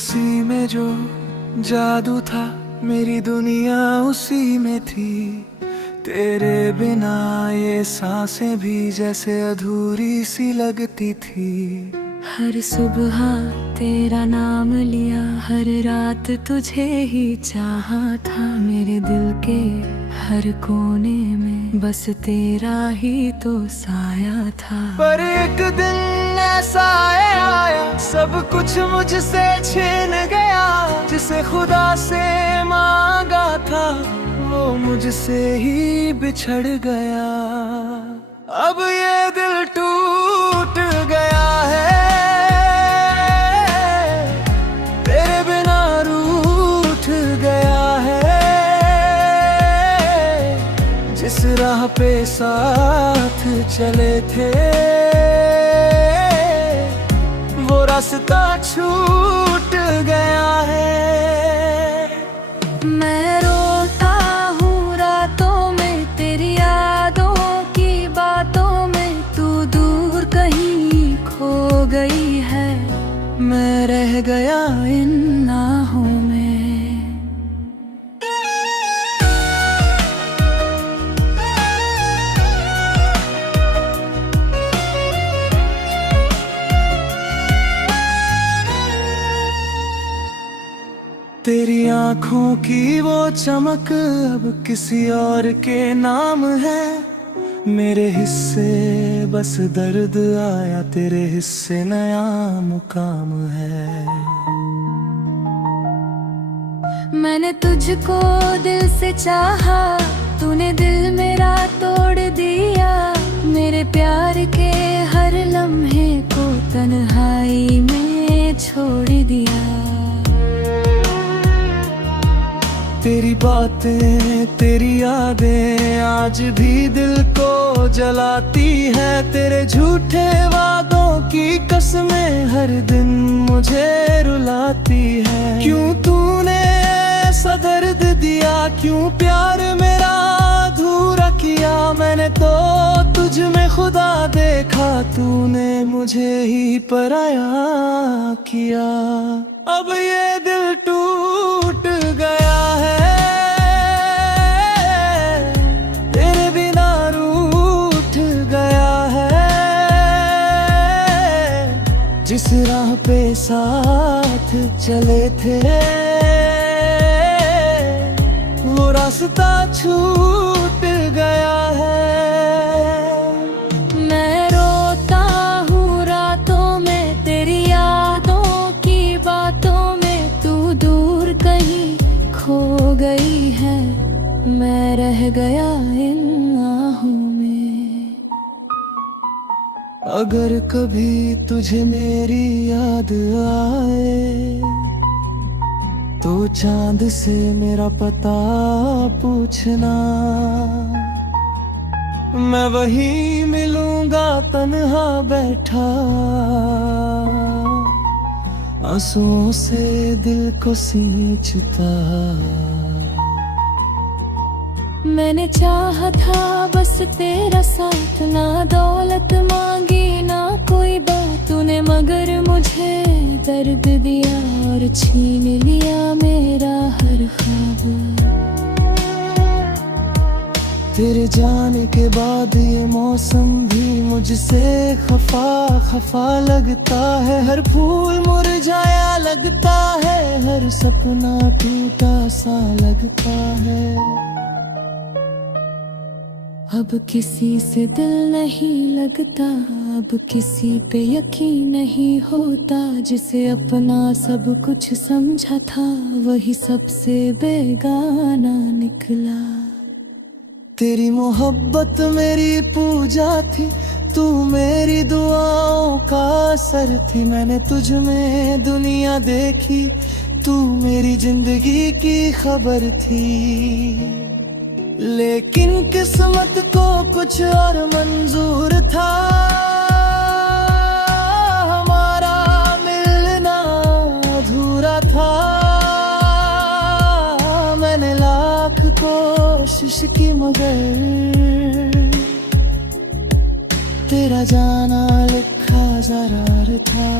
हंसी में जो जादू था, मेरी दुनिया उसी में थी। तेरे बिना ये सांसें भी जैसे अधूरी सी लगती थी। हर सुबह तेरा नाम लिया, हर रात तुझे ही चाहा था। मेरे दिल के हर कोने में बस तेरा ही तो साया था। पर एक दिन ऐसा आया, सब कुछ मुझसे छीन गया। जिसे खुदा से मांगा था, वो मुझसे ही बिछड़ गया। अब ये दिल टूट गया है, तेरे बिना रूठ गया है। जिस राह पे साथ चले थे, वो रास्ता छूट गया है। मैं रोता हूँ रातों में, तेरी यादों की बातों में। तू दूर कहीं खो गई है, मैं रह गया इन नाहों में। तेरी आंखों की वो चमक अब किसी और के नाम है। मेरे हिस्से बस दर्द आया, तेरे हिस्से नया मुकाम है। मैंने तुझको दिल से चाहा, तूने दिल मेरा तोड़ दिया। मेरे प्यार के हर लम्हे को तन्हाई में छोड़ दिया। तेरी बातें, तेरी यादें आज भी दिल को जलाती है। तेरे झूठे वादों की कसमें हर दिन मुझे रुलाती है। क्यों तूने ऐसा दर्द दिया, क्यों प्यार मेरा अधूरा किया। मैंने तो तुझ में खुदा देखा, तूने मुझे ही पराया किया। अब ये दिल टूट गया है, तेरे बिना रूठ गया है। जिस राह पे साथ चले थे, वो रास्ता छूट गया है। मैं रोता हूँ रातों में, तेरी यादों की बातों में। तू दूर कहीं खो गई है, मैं रह गया इन आहों में। अगर कभी तुझे मेरी याद आए, तो चांद से मेरा पता पूछना। मैं वहीं मिलूंगा तन्हा बैठा, आंसुओं से दिल को सींचता। मैंने चाहा था बस तेरा साथ, ना दौलत मांगी ना कोई बात। तूने मगर मुझे दर्द दिया और छीन लिया मेरा हर ख्वाब। तेरे जाने के बाद ये मौसम भी मुझसे खफा खफा लगता है। हर फूल मुरझाया लगता है, हर सपना टूटा सा लगता है। अब किसी से दिल नहीं लगता, अब किसी पे यकीन नहीं होता। जिसे अपना सब कुछ समझा था, वही सबसे बेगाना निकला। तेरी मोहब्बत मेरी पूजा थी, तू मेरी दुआओं का असर थी। मैंने तुझ में दुनिया देखी, तू मेरी जिंदगी की खबर थी। लेकिन किस्मत को कुछ और मंजूर था, हमारा मिलना अधूरा था। मैंने लाख कोशिश की मगर तेरा जाना लिखा जरार था।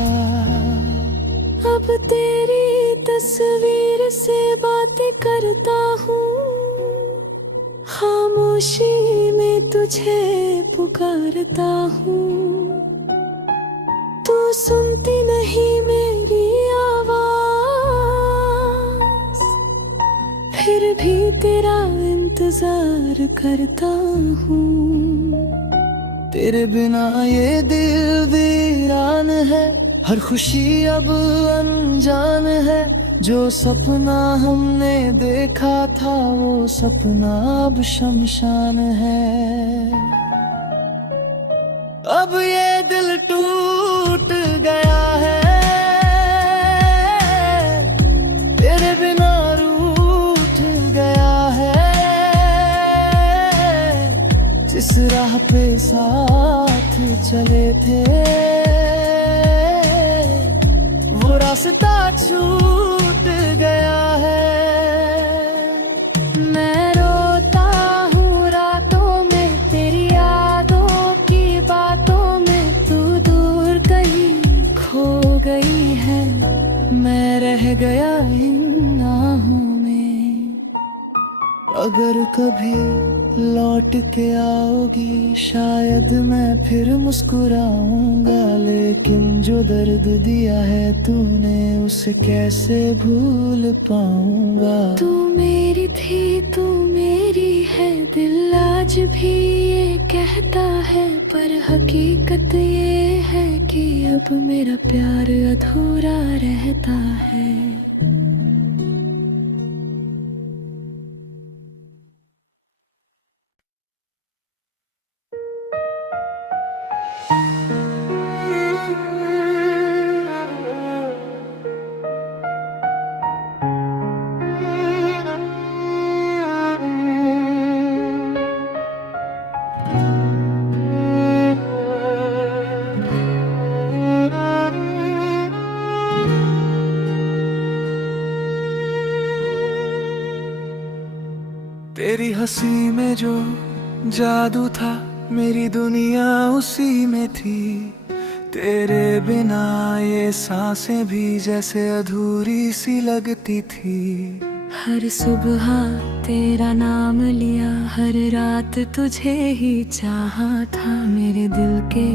अब तेरी तस्वीर से बातें करता हूँ, खामोशी में तुझे पुकारता हूँ। तू सुनती नहीं मेरी आवाज, फिर भी तेरा इंतजार करता हूँ। तेरे बिना ये दिल वीरान है, हर खुशी अब अनजान है। जो सपना हमने देखा था वो सपना अब शमशान है। अब ये दिल टूट गया है, तेरे बिना रूठ गया है। जिस राह पे साथ चले थे वो रास्ता छूट गया है। मैं रोता हूँ रातों में तेरी यादों की बातों में, तू दूर कहीं खो गई है, मैं रह गया इन आहों में। अगर कभी लौट के आओगी शायद मैं फिर मुस्कुराऊंगा, लेकिन जो दर्द दिया है तूने उसे कैसे भूल पाऊंगा। तू मेरी थी तू मेरी है, दिल आज भी ये कहता है, पर हकीकत ये है कि अब मेरा प्यार अधूरा रहता है। तेरी हंसी में जो जादू था मेरी दुनिया उसी में थी। तेरे बिना ये सांसें भी जैसे अधूरी सी लगती थी। हर सुबह तेरा नाम लिया, हर रात तुझे ही चाहा था। मेरे दिल के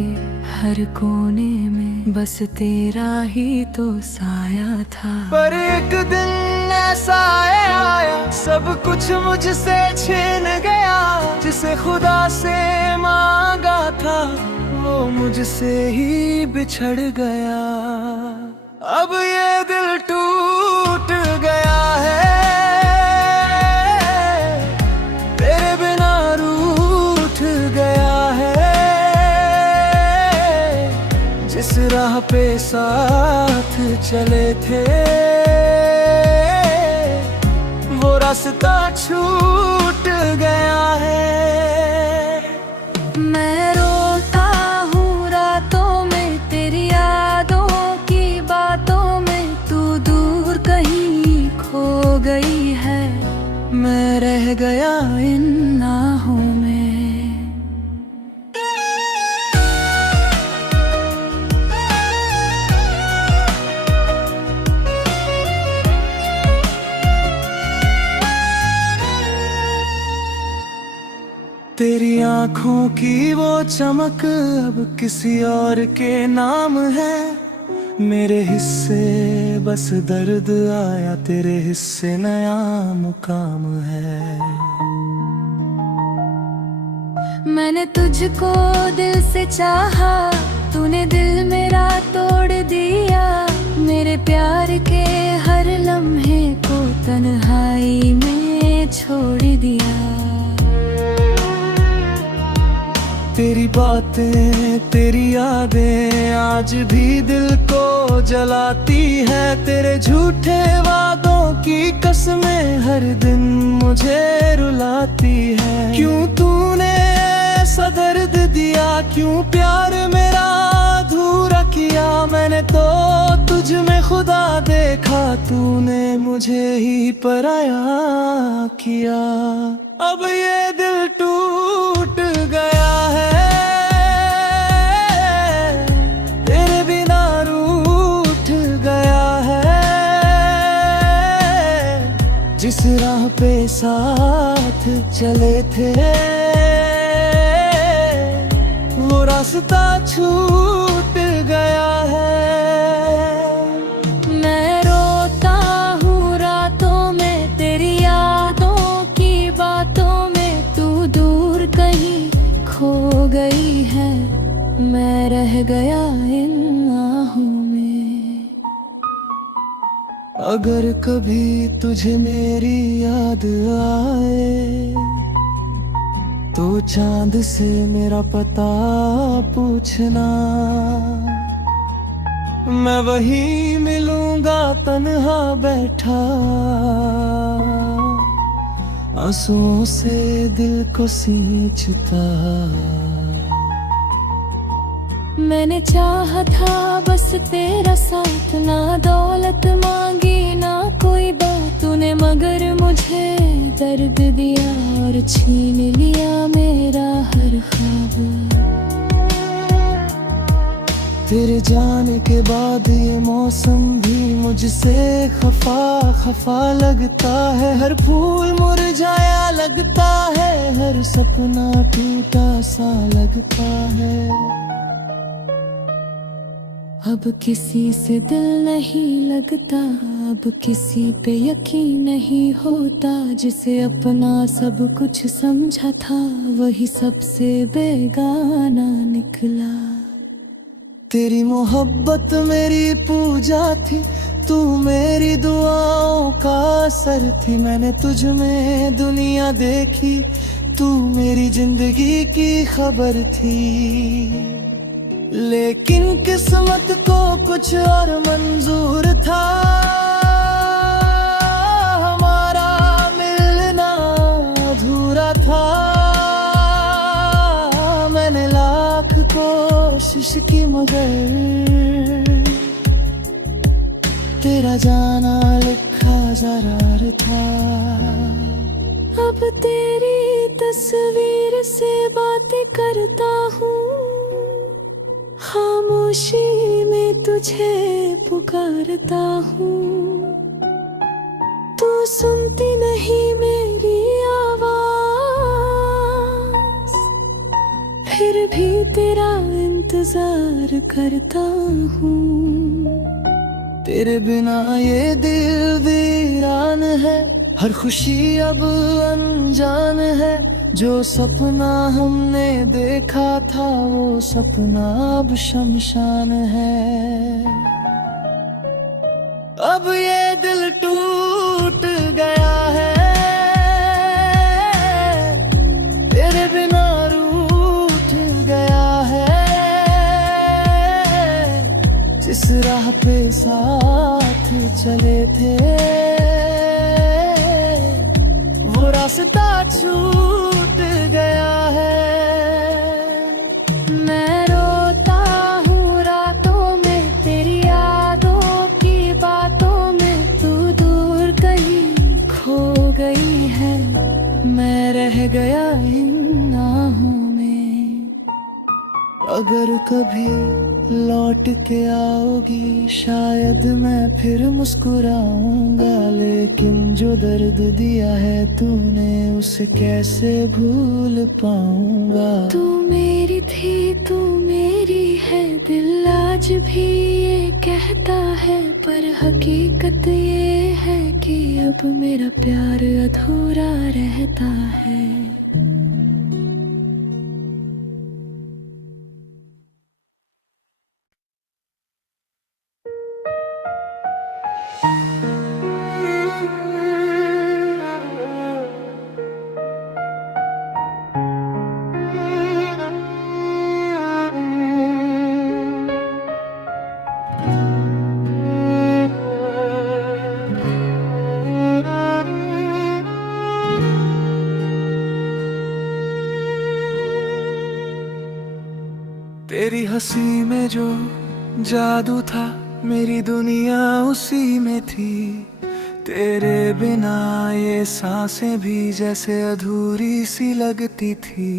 हर कोने में बस तेरा ही तो साया था। पर एक दिन ऐसा आया सब कुछ मुझसे छीन गया। जिसे खुदा से मांगा था वो मुझसे ही बिछड़ गया। अब ये दिल टूट गया है, तेरे बिना रूठ गया है। जिस राह पे साथ चले थे वो रास्ता छूट गया है। मैं रोता हूँ रातों में तेरी यादों की बातों में, तू दूर कहीं खो गई है, मैं रह गया इन आहों में। तेरी आँखों की वो चमक अब किसी और के नाम है। मेरे हिस्से बस दर्द आया, तेरे हिस्से नया मुकाम है। मैंने तुझको दिल से चाहा, तूने दिल मेरा तोड़ दिया। मेरे प्यार के हर लम्हे को तन्हाई में छोड़ दिया। तेरी बातें तेरी यादें आज भी दिल को जलाती है। तेरे झूठे वादों की कसमें हर दिन मुझे रुलाती है। क्यों तूने ऐसा दर्द दिया, क्यों प्यार मेरा अधूरा किया। मैंने तो तुझ में खुदा देखा, तूने मुझे ही पराया किया। अब ये दिल टूट गया है, तेरे बिना रूठ गया है। जिस राह पे साथ चले थे वो रास्ता छूट गया है। मैं रोता हूँ रातों में तेरी यादों की बातों में, तू दूर कहीं खो गई है, मैं रह गया इन आहों में। अगर कभी तुझे मेरी याद आए तो चांद से मेरा पता पूछना, मैं वहीं मिलूंगा तन्हा बैठा, आंसुओं से दिल को सींचता। मैंने चाहा था बस तेरा साथ, ना दौलत मांगी ना कोई बात तूने, मगर मुझे दर्द दिया और छीन लिया मेरा हर ख्वाब। तेरे जाने के बाद ये मौसम भी मुझसे खफा खफा लगता है, हर फूल मुरझाया लगता है, हर सपना टूटा सा लगता है। अब किसी से दिल नहीं लगता, अब किसी पे यकीन नहीं होता, जिसे अपना सब कुछ समझा था वही सबसे बेगाना निकला। तेरी मोहब्बत मेरी पूजा थी, तू मेरी दुआओं का असर थी, मैंने तुझ में दुनिया देखी, तू मेरी जिंदगी की खबर थी। लेकिन किस्मत को कुछ और मंजूर था, हमारा मिलना अधूरा था। मैंने लाख कोशिश की मगर तेरा जाना लिखा जरार था। अब तेरी तस्वीर से बातें करता हूँ, खामोशी में तुझे पुकारता हूँ, तू सुनती नहीं मेरी आवाज, फिर भी तेरा इंतजार करता हूँ। तेरे बिना ये दिल वीरान है, हर खुशी अब अनजान है, जो सपना हमने देखा था वो सपना अब शमशान है। अब ये दिल टूट गया है, तेरे बिना रूठ गया है, जिस राह पे साथ चले थे वो रास्ता छूट गया है। मैं रोता हूँ रातों में तेरी यादों की बातों में, तू दूर कहीं खो गई है, मैं रह गया इन आहों में। अगर कभी लौट के आओगी शायद मैं फिर मुस्कुराऊंगा, लेकिन जो दर्द दिया है तूने उसे कैसे भूल पाऊंगा। तू मेरी थी तू मेरी है, दिल आज भी ये कहता है, पर हकीकत ये है कि अब मेरा प्यार अधूरा रहता है। तेरी हंसी में जो जादू था मेरी दुनिया उसी में थी, तेरे बिना ये सांसें भी जैसे अधूरी सी लगती थी।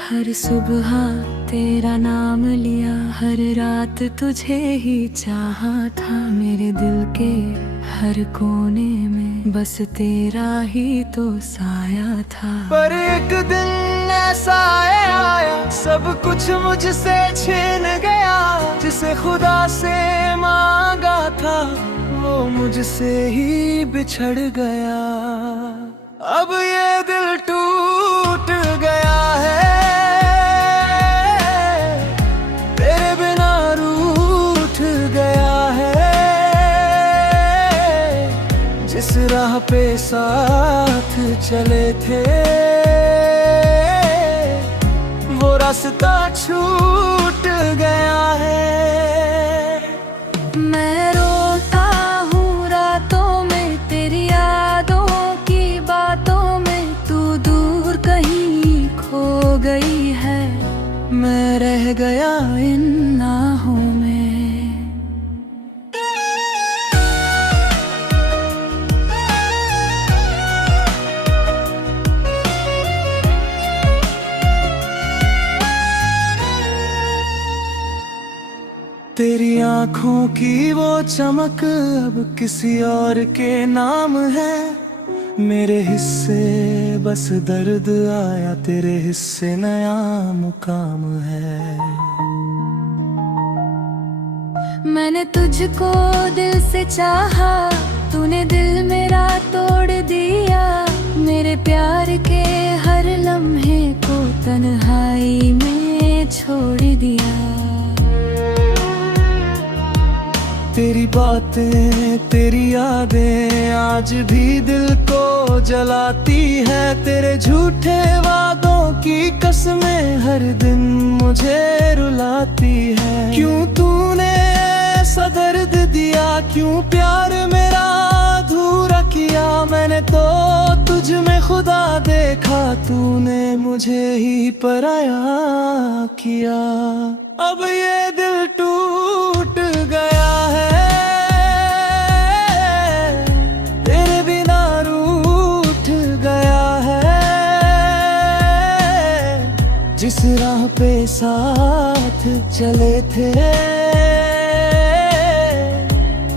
हर सुबह तेरा नाम लिया, हर रात तुझे ही चाहा था, मेरे दिल के हर कोने में बस तेरा ही तो साया था। पर एक दिन ऐसा आया, सब कुछ मुझसे छीन गया। जिसे खुदा से मांगा था वो मुझसे ही बिछड़ गया। अब ये दिल टूट गया है, तेरे बिना रूठ गया है। जिस राह पे साथ चले थे वो रास्ता छूट गया है। मैं रोता हूँ रातों में तेरी यादों की बातों में, तू दूर कहीं खो गई है, मैं रह गया इन नाहों में। तेरी आंखों की वो चमक अब किसी और के नाम है। मेरे हिस्से बस दर्द आया, तेरे हिस्से नया मुकाम है। मैंने तुझको दिल से चाहा, तूने दिल मेरा तोड़ दिया। मेरे प्यार के हर लम्हे को तन्हाई में छोड़ दिया। तेरी बातें तेरी यादें आज भी दिल को जलाती है। तेरे झूठे वादों की कसमें हर दिन मुझे रुलाती है। क्यों तूने ऐसा दर्द दिया, क्यों प्यार मेरा अधूरा किया। मैंने तो तुझ में खुदा देखा, तूने मुझे ही पराया किया। अब ये दिल टूट गया है, तेरे बिना रूठ गया है। जिस राह पे साथ चले थे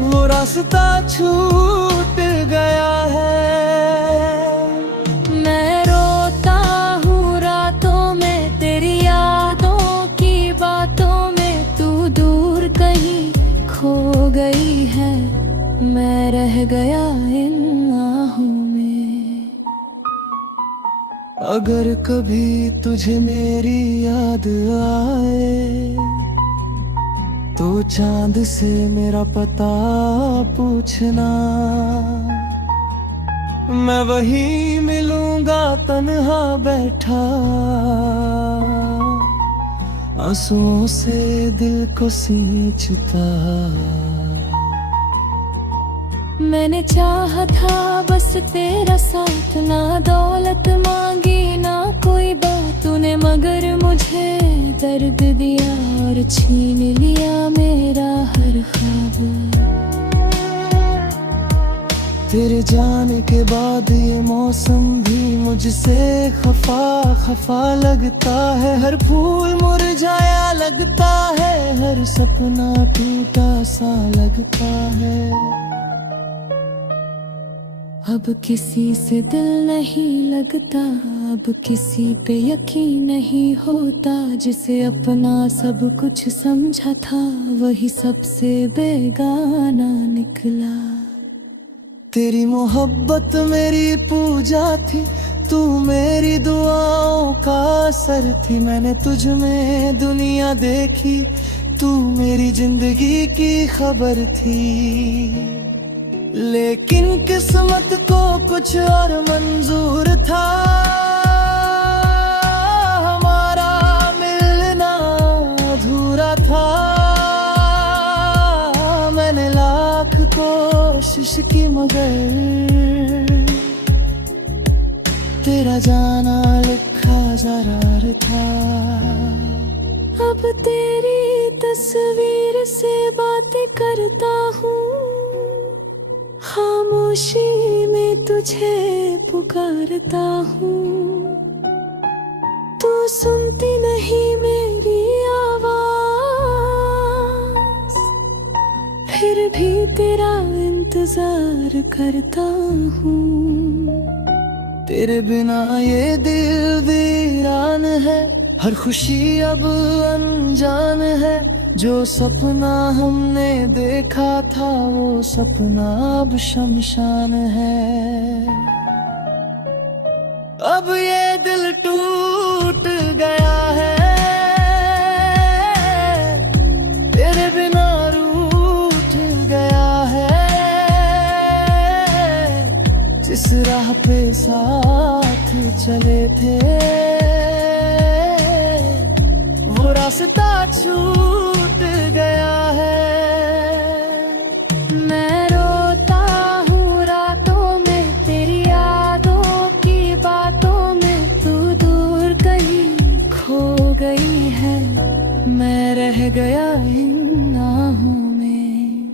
वो रास्ता छूट गया है। मैं रोता हूँ रातों में तेरी यादों की बातों में, तू दूर कहीं खो गई है, मैं रह गया इन आहों में। अगर कभी तुझे मेरी याद आए तो चांद से मेरा पता पूछना। मैं वहीं मिलूंगा तन्हा बैठा, आंसुओं से दिल को सींचता। मैंने चाहा था बस तेरा साथ, ना दौलत मांगी ना कोई बात। तूने मगर मुझे दर्द दिया और छीन लिया मेरा हर ख्वाब। तेरे जाने के बाद ये मौसम भी मुझसे खफा खफा लगता है। हर फूल मुरझाया लगता है, हर सपना टूटा सा लगता है। अब किसी से दिल नहीं लगता, अब किसी पे यकीन नहीं होता। जिसे अपना सब कुछ समझा था वही सबसे बेगाना निकला। तेरी मोहब्बत मेरी पूजा थी, तू मेरी दुआओं का असर थी। मैंने तुझ में दुनिया देखी, तू मेरी जिंदगी की खबर थी। लेकिन किस्मत को कुछ और मंजूर था, हमारा मिलना अधूरा था। मैंने लाख कोशिश की मगर तेरा जाना लिखा जरार था। अब तेरी तस्वीर से बातें करता हूँ, खामोशी में तुझे पुकारता हूँ। तू सुनती नहीं मेरी आवाज, फिर भी तेरा इंतजार करता हूँ। तेरे बिना ये दिल वीरान है, हर खुशी अब अनजान है। जो सपना हमने देखा था वो सपना अब शमशान है। अब ये दिल टूट गया है, तेरे बिना रूठ गया है। जिस राह पे साथ चले थे वो रास्ता छूट गया है। मैं रोता हूँ रातों में तेरी यादों की बातों में, तू दूर कहीं खो गई है, मैं रह गया इन आहों में।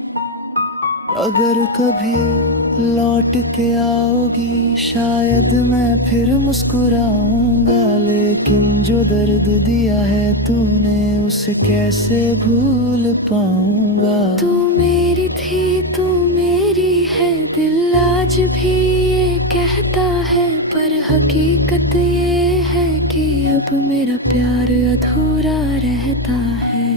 अगर कभी लौट के आओगी शायद मैं फिर मुस्कुराऊंगा, लेकिन जो दर्द दिया है तूने उसे कैसे भूल पाऊंगा। तू मेरी थी तू मेरी है, दिल आज भी ये कहता है, पर हकीकत ये है कि अब मेरा प्यार अधूरा रहता है।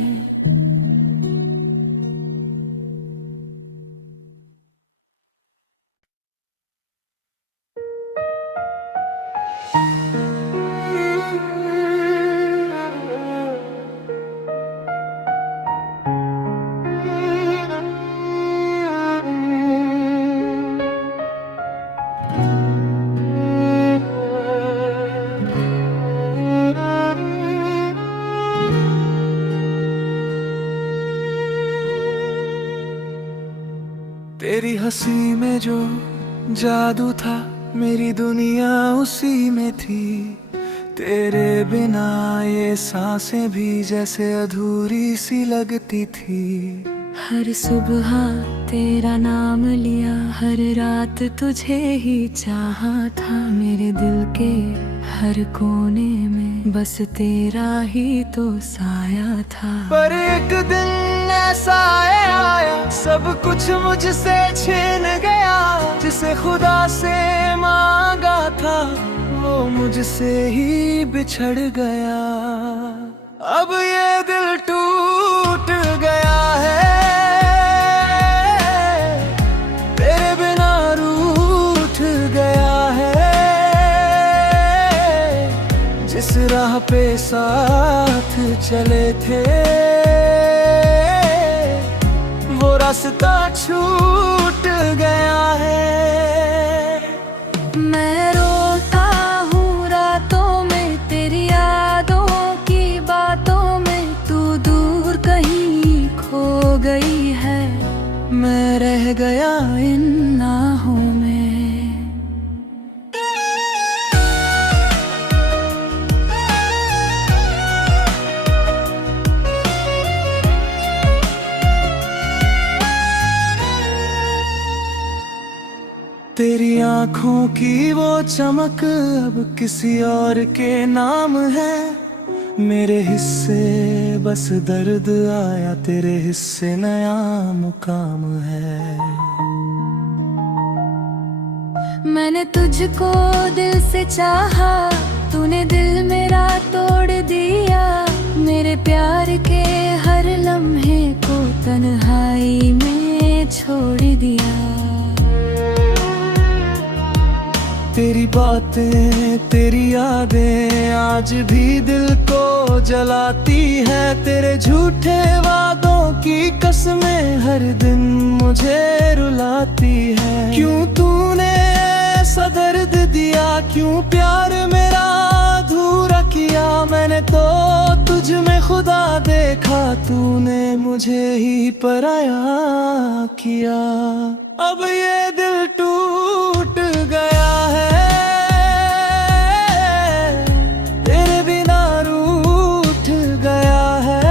तेरी हंसी में जो जादू था मेरी दुनिया उसी में थी। तेरे बिना ये सांसें भी जैसे अधूरी सी लगती थी। हर सुबह तेरा नाम लिया, हर रात तुझे ही चाहा था। मेरे दिल के हर कोने में बस तेरा ही तो साया था। पर एक दिन ऐसा आया सब कुछ मुझसे छीन गया। जिसे खुदा से मांगा था वो मुझसे ही बिछड़ गया। अब ये दिल टूट गया है, तेरे बिना रूठ गया है। जिस राह पे साथ चले थे वो रास्ता छूट गया है। मैं रोता हूँ रातों में तेरी यादों की बातों में, तू दूर कहीं खो गई है, मैं रह गया इन आहों में। तेरी आँखों की वो चमक अब किसी और के नाम है। मेरे हिस्से बस दर्द आया, तेरे हिस्से नया मुकाम है। मैंने तुझको दिल से चाहा, तूने दिल मेरा तोड़ दिया। मेरे प्यार के हर लम्हे को तन्हाई में छोड़ दिया। तेरी बातें तेरी यादें आज भी दिल को जलाती है। तेरे झूठे वादों की कसमें हर दिन मुझे रुलाती है। क्यों तूने ऐसा दर्द दिया, क्यों प्यार मेरा अधूरा किया। मैंने तो तुझ में खुदा देखा, तूने मुझे ही पराया किया। अब ये दिल टूट गया है, तेरे बिना रूठ गया है।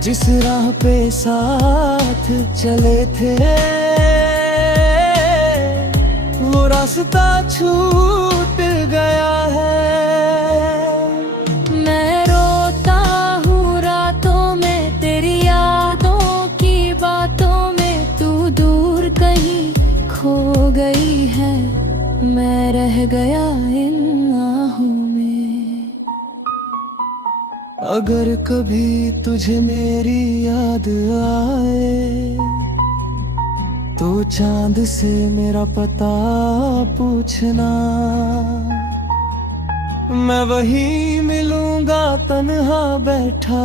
जिस राह पे साथ चले थे वो रास्ता छूट गया है। मैं रोता हूँ रातों में तेरी याद मैं रह गया इन आहों में। अगर कभी तुझे मेरी याद आए तो चांद से मेरा पता पूछना, मैं वहीं मिलूंगा तन्हा बैठा,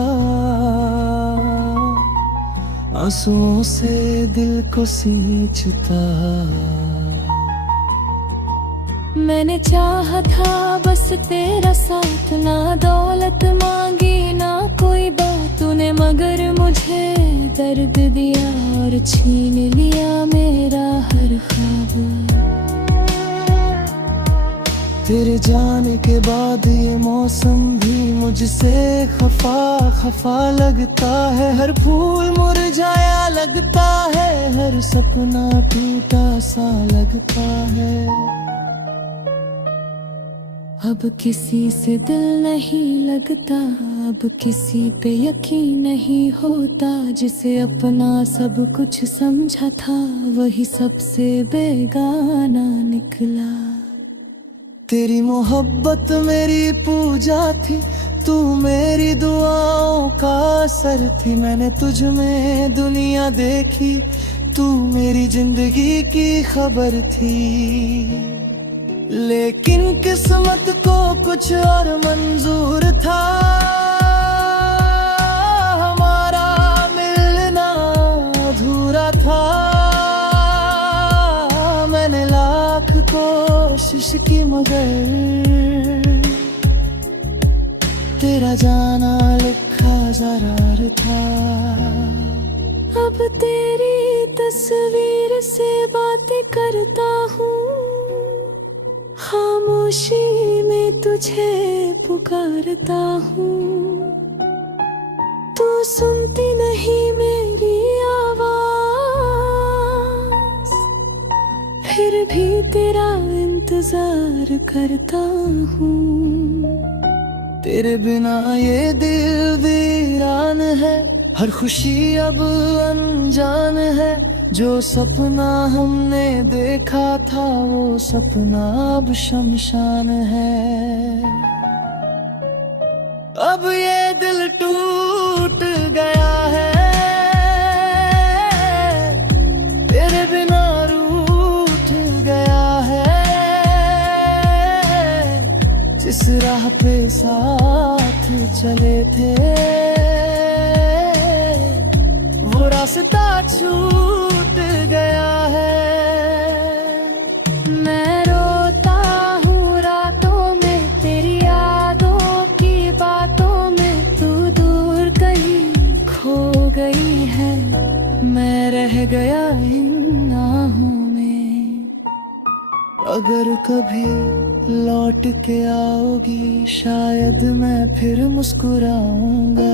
आंसुओं से दिल को सींचता। मैंने चाहा था बस तेरा साथ, ना दौलत मांगी ना कोई बात तूने, मगर मुझे दर्द दिया और छीन लिया मेरा हर ख्वाब। तेरे जाने के बाद ये मौसम भी मुझसे खफा खफा लगता है, हर फूल मुरझाया लगता है, हर सपना टूटा सा लगता है। अब किसी से दिल नहीं लगता, अब किसी पे यकीन नहीं होता, जिसे अपना सब कुछ समझा था वही सबसे बेगाना निकला। तेरी मोहब्बत मेरी पूजा थी, तू मेरी दुआओं का असर थी, मैंने तुझ में दुनिया देखी, तू मेरी जिंदगी की खबर थी। लेकिन किस्मत को कुछ और मंजूर था, हमारा मिलना अधूरा था। मैंने लाख कोशिश की मगर तेरा जाना लिखा जरार था। अब तेरी तस्वीर से बातें करता हूँ, खामोशी में तुझे पुकारता हूँ, तू सुनती नहीं मेरी आवाज, फिर भी तेरा इंतजार करता हूँ। तेरे बिना ये दिल वीरान है, हर खुशी अब अनजान है, जो सपना हमने देखा था वो सपना अब शमशान है। अब ये दिल टूट गया है, तेरे बिना रूठ गया है, जिस राह पे साथ चले थे वो रास्ता छूट गया है। मैं रोता हूँ रातों में तेरी यादों की बातों में, तू दूर कहीं खो गई है, मैं रह गया इन आहों में। अगर कभी लौट के आओगी शायद मैं फिर मुस्कुराऊंगा।